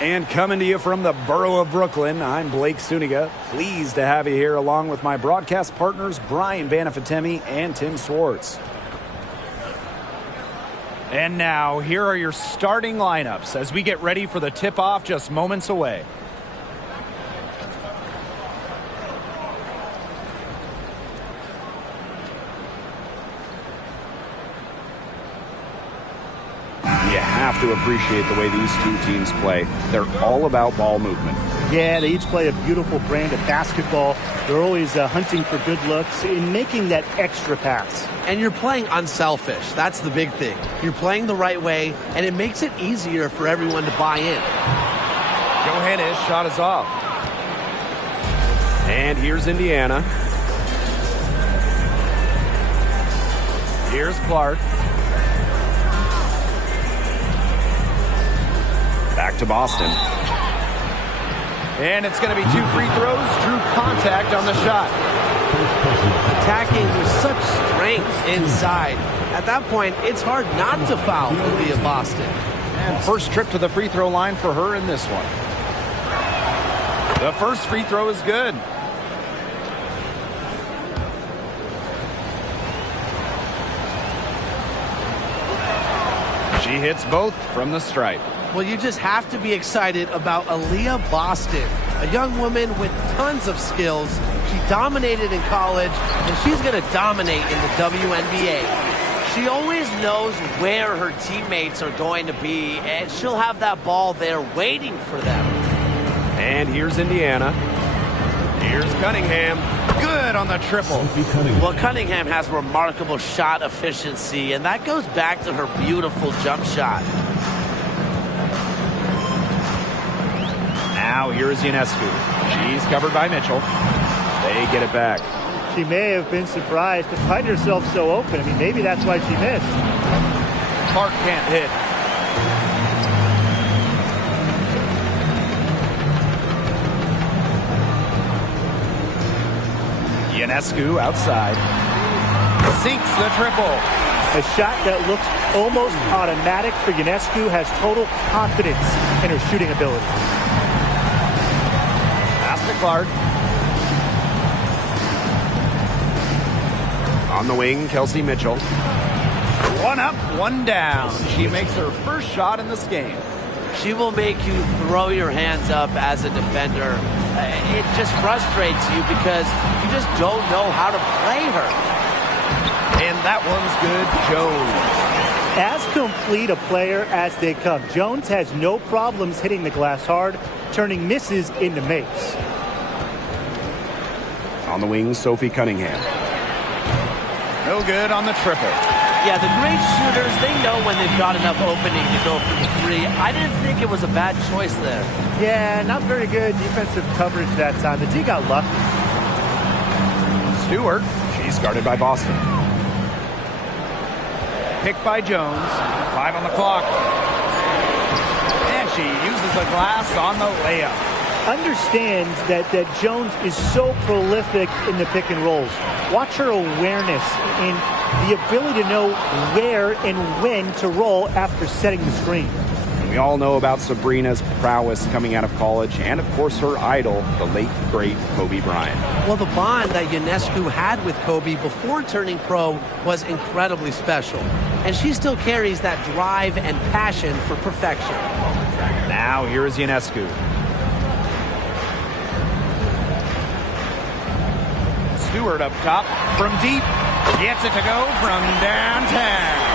And coming to you from the borough of Brooklyn, I'm Blake Suniga. Pleased to have you here along with my broadcast partners, Brian Banafatemi and Tim Swartz. And now, here are your starting lineups as we get ready for the tip-off just moments away. You have to appreciate the way these two teams play. They're all about ball movement. Yeah, they each play a beautiful brand of basketball. They're always hunting for good looks and making that extra pass. And you're playing unselfish. That's the big thing. You're playing the right way, and it makes it easier for everyone to buy in. Johannes' shot is off. And here's Indiana. Here's Clark. Back to Boston. And it's going to be 2 free throws. Drew contact on the shot. Attacking with such strength inside. At that point, it's hard not to foul Aaliyah Boston. And first trip to the free throw line for her in this one. The first free throw is good. She hits both from the stripe. Well, you just have to be excited about Aaliyah Boston, a young woman with tons of skills. She dominated in college, and she's going to dominate in the WNBA. She always knows where her teammates are going to be, and she'll have that ball there waiting for them. And here's Indiana. Here's Cunningham. Good on the triple. Well, Cunningham has remarkable shot efficiency, and that goes back to her beautiful jump shot. Now here's Ionescu. She's covered by Mitchell. They get it back. She may have been surprised to find herself so open. I mean, maybe that's why she missed. Clark can't hit. Ionescu outside. Sinks the triple. A shot that looks almost automatic for Ionescu, has total confidence in her shooting ability. Pass to Clark. On the wing, Kelsey Mitchell. 1 up, 1 down. She makes her first shot in this game. She will make you throw your hands up as a defender. It just frustrates you because you just don't know how to play her. And that one's good. Jones. As complete a player as they come, Jones has no problems hitting the glass hard, turning misses into makes. On the wing, Sophie Cunningham. No good on the triple. Yeah, the great shooters, they know when they've got enough opening to go for the three. I didn't think it was a bad choice there. Yeah, not very good defensive coverage that time. The D got lucky. Stewart. She's guarded by Boston. Picked by Jones. 5 on the clock. And she uses a glass on the layup. Understands that Jones is so prolific in the pick and rolls. Watch her awareness and the ability to know where and when to roll after setting the screen. We all know about Sabrina's prowess coming out of college and, of course, her idol, the late, great Kobe Bryant. Well, the bond that Ionescu had with Kobe before turning pro was incredibly special. And she still carries that drive and passion for perfection. Now, here is Ionescu. Stewart up top from deep. Gets it to go from downtown.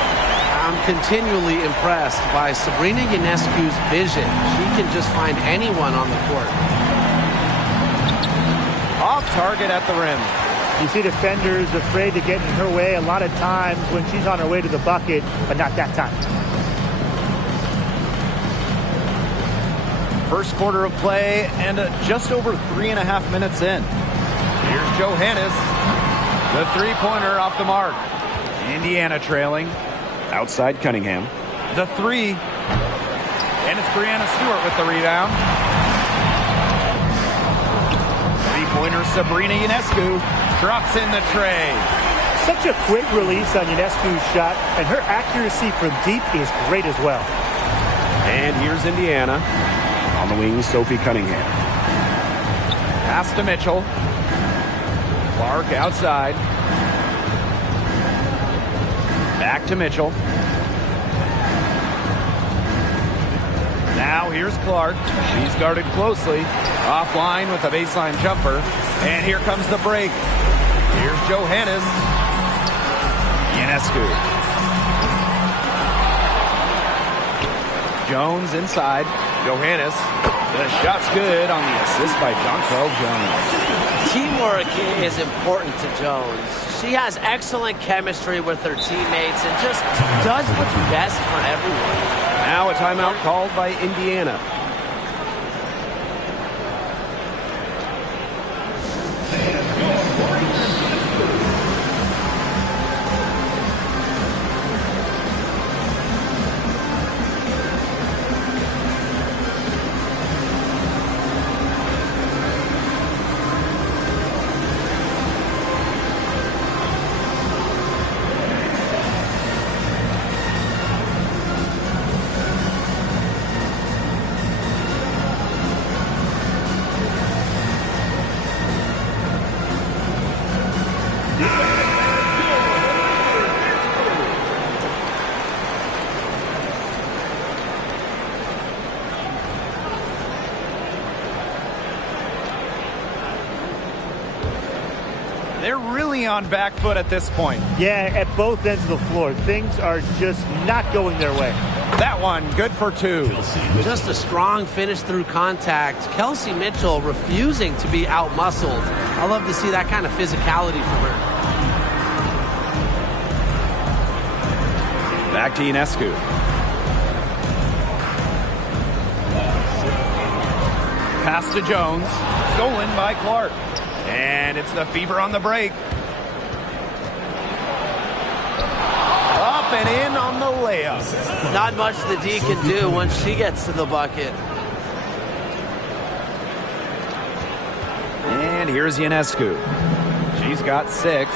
I'm continually impressed by Sabrina Ionescu's vision. She can just find anyone on the court. Off target at the rim. You see defenders afraid to get in her way a lot of times when she's on her way to the bucket, but not that time. First quarter of play and just over 3.5 minutes in. Here's Johannes. The three-pointer off the mark. Indiana trailing. Outside Cunningham. The three. And it's Brianna Stewart with the rebound. Three-pointer Sabrina Ionescu drops in the tray. Such a quick release on Ionescu's shot, and her accuracy from deep is great as well. And here's Indiana. On the wing, Sophie Cunningham. Pass to Mitchell. Clark outside. Back to Mitchell. Now here's Clark. She's guarded closely. Offline with a baseline jumper. And here comes the break. Here's Johannes. Ionescu. Jones inside. Johannes. The shot's good on the assist by Jonquel Jones. Teamwork is important to Jones. She has excellent chemistry with her teammates and just does what's best for everyone. Now a timeout called by Indiana. They're really on back foot at this point. Yeah, at both ends of the floor. Things are just not going their way. That one, good for two. Just a strong finish through contact. Kelsey Mitchell refusing to be out-muscled. I love to see that kind of physicality from her. Back to Ionescu. Pass to Jones. Stolen by Clark. And it's the Fever on the break. Up and in on the layup. Not much the D can do once she gets to the bucket. And here's Ionescu. She's got 6.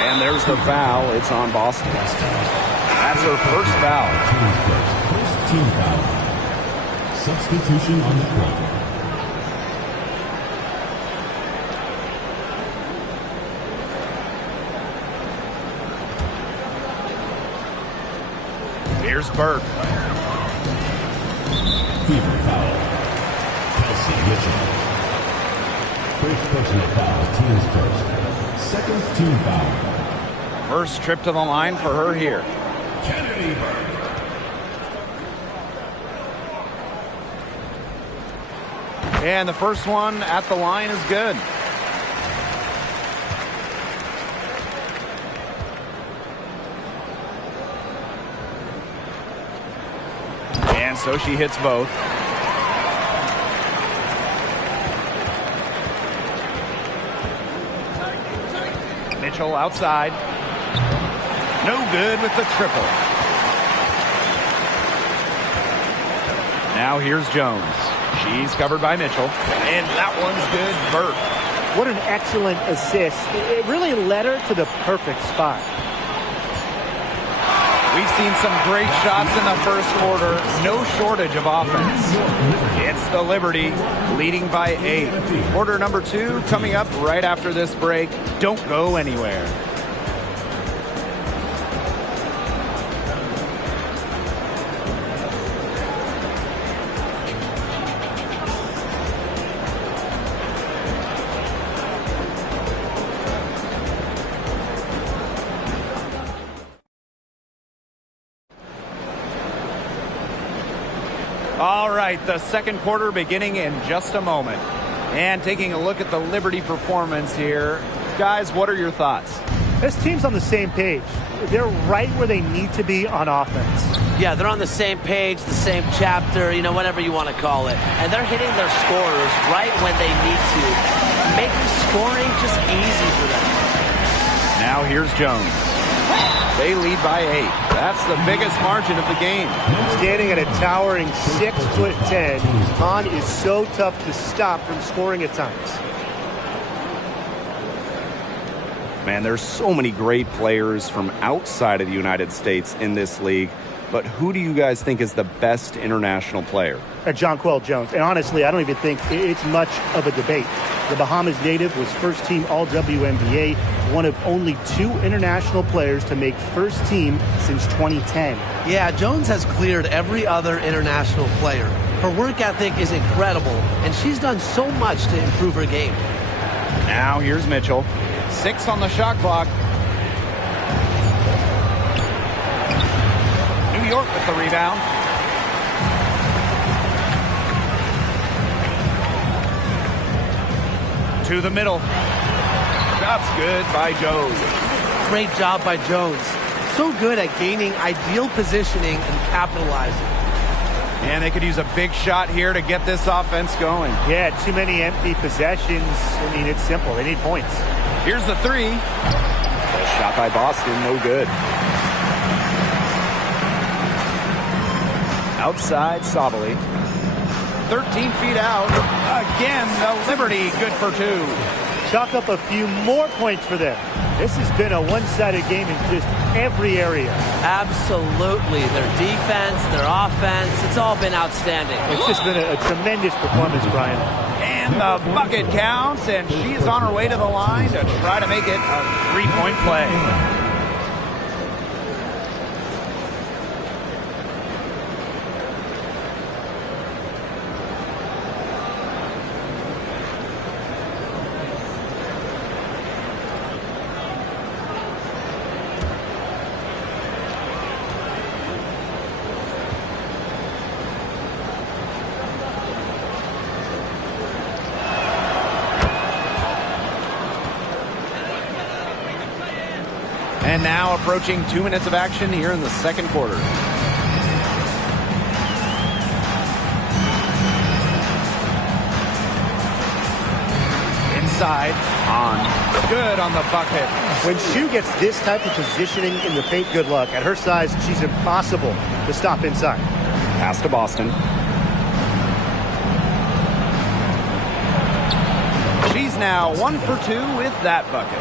And there's the foul. It's on Boston. That's her first foul. First team foul. Substitution on the court. Here's Burke. Fever foul. Kelsey Mitchell. First personal foul, team's first. Second team foul. First trip to the line for her here. Kennedy Burke. And the first one at the line is good. And so she hits both. Mitchell outside. No good with the triple. Now here's Jones. She's covered by Mitchell. And that one's good. Burke. What an excellent assist. It really led her to the perfect spot. We've seen some great shots in the first quarter. No shortage of offense. It's the Liberty leading by 8. Quarter number 2 coming up right after this break. Don't go anywhere. All right, the second quarter beginning in just a moment. And taking a look at the Liberty performance here. Guys, what are your thoughts? This team's on the same page. They're right where they need to be on offense. Yeah, they're on the same page, the same chapter, you know, whatever you want to call it. And they're hitting their scorers right when they need to, making scoring just easy for them. Now here's Jones. They lead by 8. That's the biggest margin of the game. Standing at a towering 6'10", Han is so tough to stop from scoring at times. Man, there's so many great players from outside of the United States in this league. But who do you guys think is the best international player? Jonquel Jones. And honestly, I don't even think it's much of a debate. The Bahamas native was first team all WNBA, one of only 2 international players to make first team since 2010. Yeah, Jones has cleared every other international player. Her work ethic is incredible, and she's done so much to improve her game. Now here's Mitchell. 6 on the shot clock. New York with the rebound. To the middle. Shot's good by Jones. Great job by Jones. So good at gaining ideal positioning and capitalizing. And they could use a big shot here to get this offense going. Yeah, too many empty possessions. I mean, it's simple. They need points. Here's the 3. Shot by Boston, no good. Outside, Sabali. 13 feet out. Again, the Liberty, good for 2. Chalk up a few more points for them. This has been a one-sided game in just every area. Absolutely. Their defense, their offense, it's all been outstanding. It's just been a tremendous performance, Brian. And the bucket counts, and she is on her way to the line to try to make it a 3-point play. And now approaching 2 minutes of action here in the second quarter. Inside, on, good on the bucket. When Shu gets this type of positioning in the paint, good luck. At her size, she's impossible to stop inside. Pass to Boston. She's now 1 for 2 with that bucket.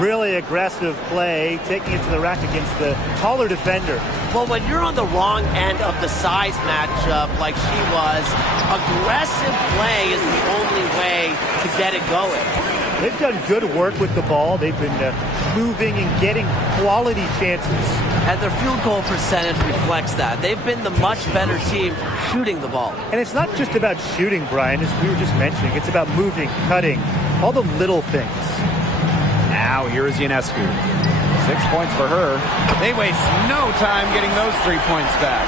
Really aggressive play, taking it to the rack against the taller defender. Well, when you're on the wrong end of the size matchup like she was, aggressive play is the only way to get it going. They've done good work with the ball. They've been moving and getting quality chances. And their field goal percentage reflects that. They've been the much better team shooting the ball. And it's not just about shooting, Brian, as we were just mentioning. It's about moving, cutting, all the little things. Now here's Ionescu. 6 points for her. They waste no time getting those 3 points back.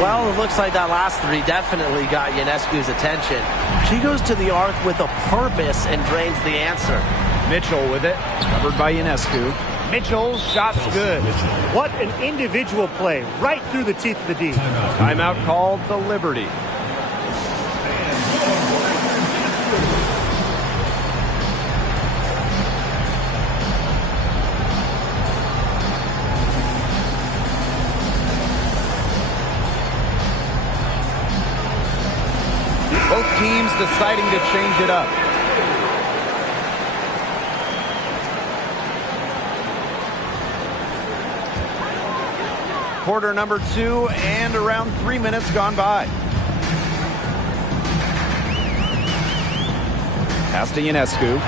Well, it looks like that last 3 definitely got Ionescu's attention. She goes to the arc with a purpose and drains the answer. Mitchell with it, covered by Ionescu. Mitchell's shot's good. What an individual play, right through the teeth of the D. Timeout called the Liberty. Both teams deciding to change it up. Quarter number 2 and around 3 minutes gone by. Pass to Ionescu.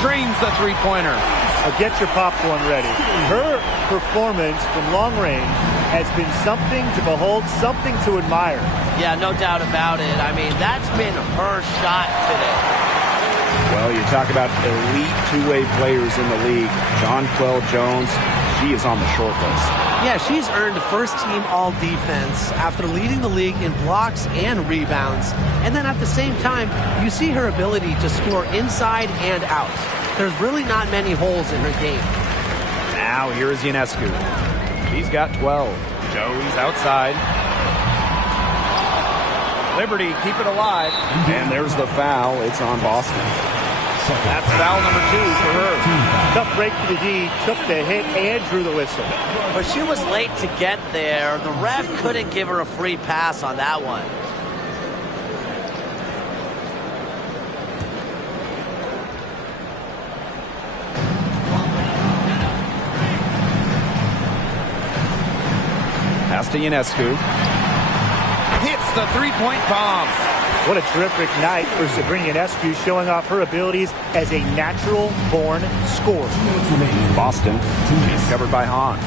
Drains the three-pointer. Get your popcorn ready. Her performance from long range has been something to behold, something to admire. Yeah, no doubt about it. I mean, that's been her shot today. Well, you talk about elite two-way players in the league. Jonquel Jones, she is on the short list. Yeah, she's earned first-team all-defense after leading the league in blocks and rebounds. And then at the same time, you see her ability to score inside and out. There's really not many holes in her game. Now here is Ionescu. She's got 12. Jones outside. Liberty keep it alive. And there's the foul. It's on Boston. That's foul number 2 for her. Tough break for the D. Took the hit and drew the whistle. But she was late to get there. The ref couldn't give her a free pass on that one. Pass to Ionescu. Hits the three-point bomb. What a terrific night for Sabrina Ionescu, showing off her abilities as a natural-born scorer. Boston. He's covered by Hahn.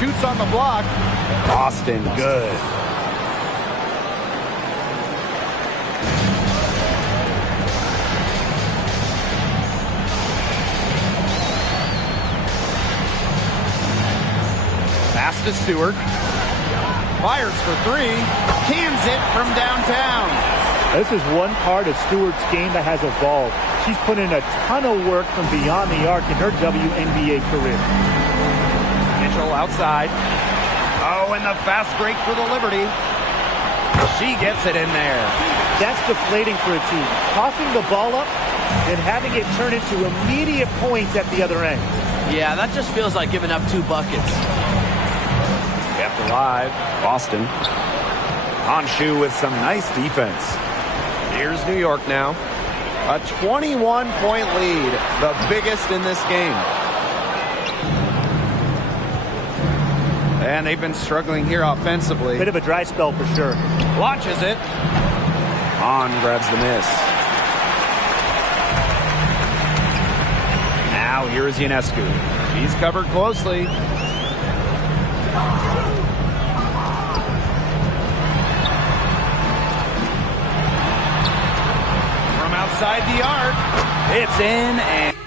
Shoots on the block. Boston, good. Pass to Stewart. Fires for three. Cans it from downtown. This is one part of Stewart's game that has evolved. She's put in a ton of work from beyond the arc in her WNBA career. Mitchell outside. Oh, and the fast break for the Liberty. She gets it in there. That's deflating for a team. Coughing the ball up and having it turn into immediate points at the other end. Yeah, that just feels like giving up 2 buckets. Kept alive. Boston. Honshu with some nice defense. Here's New York now. A 21-point lead, the biggest in this game. And they've been struggling here offensively. Bit of a dry spell for sure. Launches it. Hahn grabs the miss. Now here is Ionescu. She's covered closely. From outside the arc. It's in and